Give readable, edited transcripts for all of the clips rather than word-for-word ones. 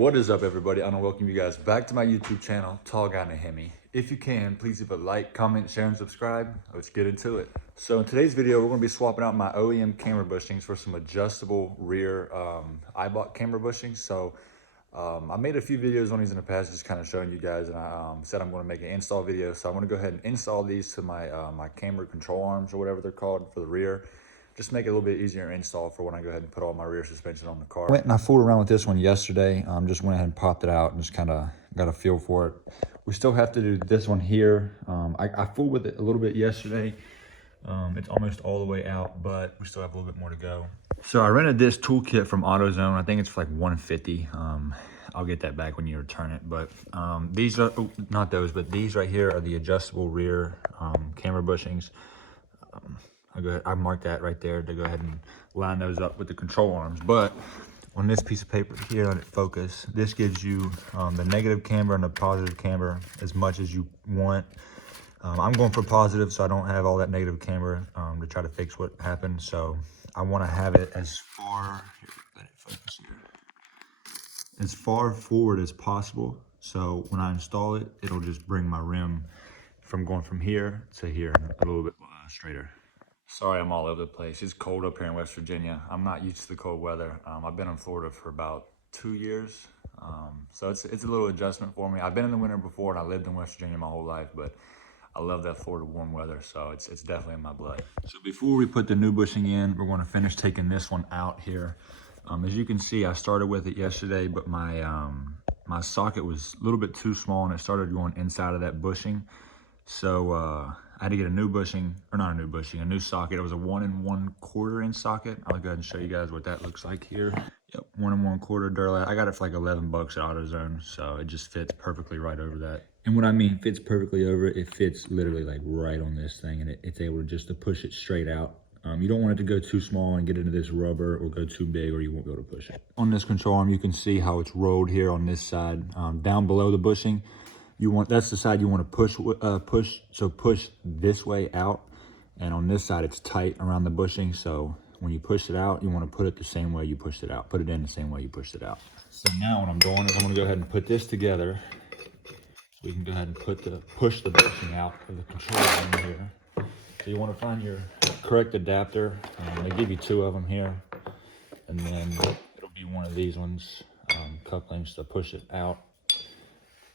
What is up, everybody? I want to welcome you guys back to my YouTube channel, Tall Guy in a Hemi. If you can, please leave a like, comment, share, and subscribe. Let's get into it. So in today's video, we're going to be swapping out my OEM camera bushings for some adjustable rear Eibach camera bushings. So I made a few videos on these in the past, just kind of showing you guys, and I said I'm going to make an install video. So I'm going to go ahead and install these to my my camera control arms, or whatever they're called, for the rear. Just make it a little bit easier to install for when I go ahead and put all my rear suspension on the car. Went and I fooled around with this one yesterday. Just went ahead and popped it out and just kind of got a feel for it. We still have to do this one here. I fooled with it a little bit yesterday. It's almost all the way out, but we still have a little bit more to go. So I rented this toolkit from AutoZone. I think it's for like $150. I'll get that back when you return it. But these are, not those, but these right here are the adjustable rear camera bushings. I marked that right there to go ahead and line those up with the control arms. But on this piece of paper here, let it focus. This gives you the negative camber and the positive camber as much as you want. I'm going for positive, so I don't have all that negative camber to try to fix what happened. So I want to have it as far, here, let it focus here, as far forward as possible. So when I install it, it'll just bring my rim from going from here to here a little bit straighter. Sorry, I'm all over the place. It's cold up here in West Virginia. I'm not used to the cold weather. I've been in Florida for about 2 years. So it's a little adjustment for me. I've been in the winter before, and I lived in West Virginia my whole life, but I love that Florida warm weather, so it's definitely in my blood. So before we put the new bushing in, we're going to finish taking this one out here. As you can see, I started with it yesterday, but my my socket was a little bit too small, and it started going inside of that bushing. So I had to get a new bushing, or not a new bushing, a new socket. It was a 1 1/4 inch socket. I'll go ahead and show you guys what that looks like here. Yep, 1 1/4 Duralast. I got it for like 11 bucks at AutoZone, so it just fits perfectly right over that. And what I mean fits perfectly over it, it fits literally like right on this thing, and it's able to push it straight out. You don't want it to go too small and get into this rubber, or go too big, or you won't be able to push it. On this control arm, you can see how it's rolled here on this side, down below the bushing. That's the side you want to push. So push this way out, and on this side it's tight around the bushing. So when you push it out, you want to put it the same way you pushed it out. Put it in the same way you pushed it out. So now what I'm doing is I'm going to go ahead and put this together. So we can go ahead and push the bushing out of the control arm here. So you want to find your correct adapter. They give you 2 of them here, and then it'll be one of these ones, couplings to push it out.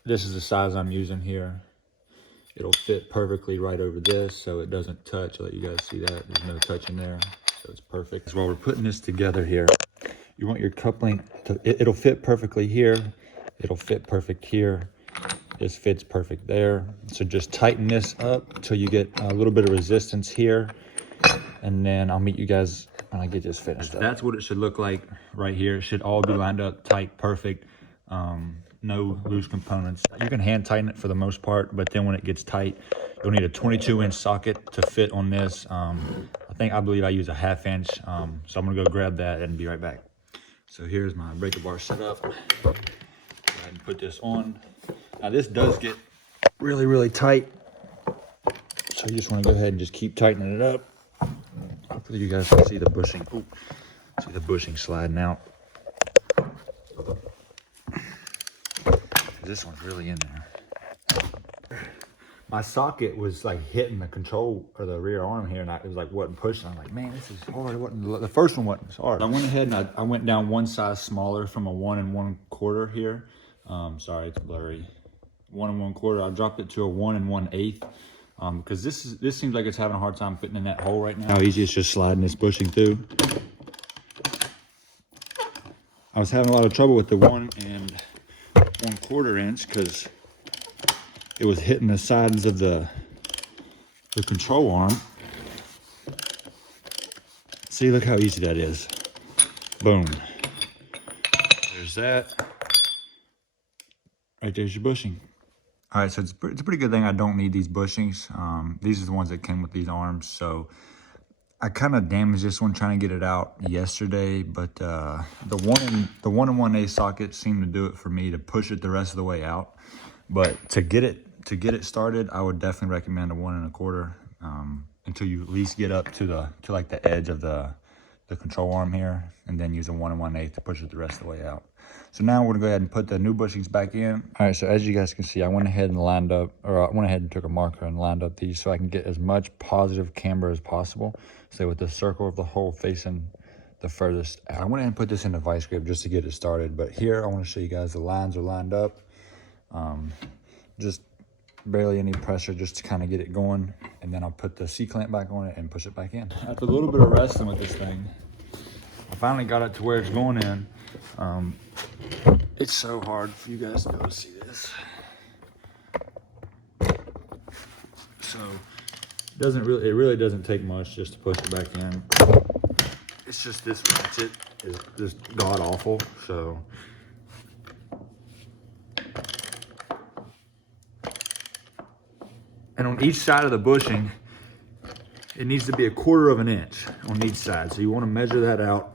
This is the size I'm using here. It'll fit perfectly right over this, so it doesn't touch. I'll let you guys see that. There's no touching there, so it's perfect. So while we're putting this together here, you want your coupling to, it'll fit perfectly here. It'll fit perfect here. This fits perfect there. So just tighten this up till you get a little bit of resistance here, and then I'll meet you guys when I get this finished up. That's what it should look like right here. It should all be lined up tight, perfect. No loose components. You can hand tighten it for the most part, but then when it gets tight, you'll need a 22-inch socket to fit on this. I believe I use a 1/2 inch. So I'm gonna go grab that and be right back. So here's my breaker bar set up. Go ahead and put this on. Now this does get really, really tight. So you just wanna go ahead and just keep tightening it up. Hopefully you guys can see the bushing. Ooh, see the bushing sliding out. This one's really in there. My socket was like hitting the control, or the rear arm here, and it was like wasn't pushing. I'm like, man, this is hard. The first one wasn't hard. I went ahead and I went down one size smaller from a 1 1/4 here. Sorry, it's blurry. 1 1/4. I dropped it to a 1 1/8 because this seems like it's having a hard time fitting in that hole right now. How easy it's just sliding this bushing through. I was having a lot of trouble with the 1 1/4 inch because it was hitting the sides of the control arm. See, look how easy that is. Boom. There's that. Right there's your bushing. All right, so it's a pretty good thing I don't need these bushings. These are the ones that came with these arms. So I kind of damaged this one trying to get it out yesterday, but the 1 1/8 socket seemed to do it for me to push it the rest of the way out. But to get it started, I would definitely recommend a 1 1/4 until you at least get up to like the edge of the control arm here, and then use a 1 1/8 to push it the rest of the way out. So now we're gonna go ahead and put the new bushings back in. All right, so as you guys can see, I went ahead and lined up, or I went ahead and took a marker and lined up these so I can get as much positive camber as possible. So with the circle of the hole facing the furthest, I went ahead and put this in the vice grip just to get it started. But here, I wanna show you guys the lines are lined up. Just barely any pressure just to kind of get it going. And then I'll put the C-clamp back on it and push it back in. After a little bit of wrestling with this thing, I finally got it to where it's going in. It's so hard for you guys to be able to see this. So it really doesn't take much just to push it back in. It's just this ratchet is just god awful. So and on each side of the bushing, it needs to be 1/4 of an inch on each side. So you want to measure that out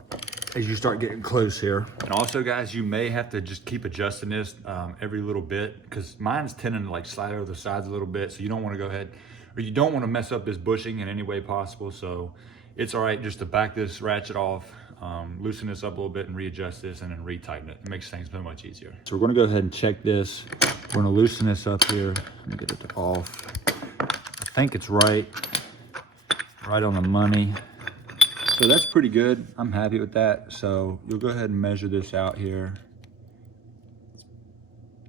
as you start getting close here. And also guys, you may have to just keep adjusting this every little bit, because mine's tending to like slide over the sides a little bit. So you don't want to go ahead, or you don't want to mess up this bushing in any way possible. So it's all right just to back this ratchet off, loosen this up a little bit and readjust this and then retighten it. It makes things so much easier. So we're gonna go ahead and check this. We're gonna loosen this up here. Let me get it off. I think it's right on the money. So that's pretty good. I'm happy with that. So you'll go ahead and measure this out here.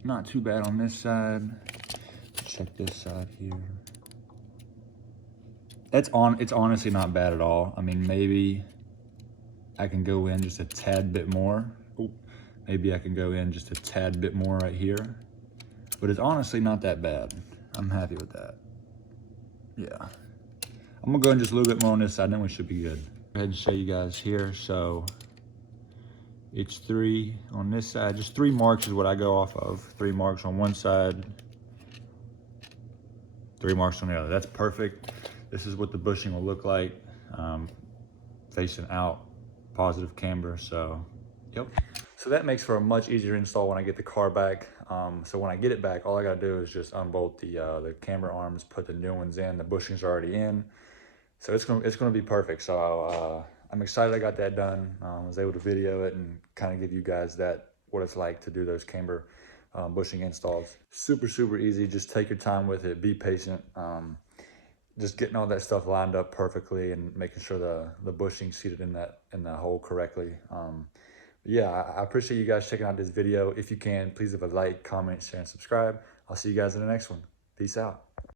Not too bad on this side. Check this side here. It's honestly not bad at all. I mean, maybe I can go in just a tad bit more. Ooh, maybe I can go in just a tad bit more right here. But it's honestly not that bad. I'm happy with that. Yeah. I'm gonna go in just a little bit more on this side, then we should be good. Go ahead and show you guys here. So it's 3 on this side. Just 3 marks is what I go off of. 3 marks on one side, 3 marks on the other. That's perfect. This is what the bushing will look like, facing out, positive camber. So, yep. So that makes for a much easier install when I get the car back. So when I get it back, all I gotta do is just unbolt the camber arms, put the new ones in. The bushings are already in. So it's gonna be perfect. So I'm excited I got that done. I was able to video it and kind of give you guys what it's like to do those camber bushing installs. Super, super easy. Just take your time with it. Be patient. Just getting all that stuff lined up perfectly and making sure the bushing seated in the hole correctly. Yeah, I appreciate you guys checking out this video. If you can, please leave a like, comment, share, and subscribe. I'll see you guys in the next one. Peace out.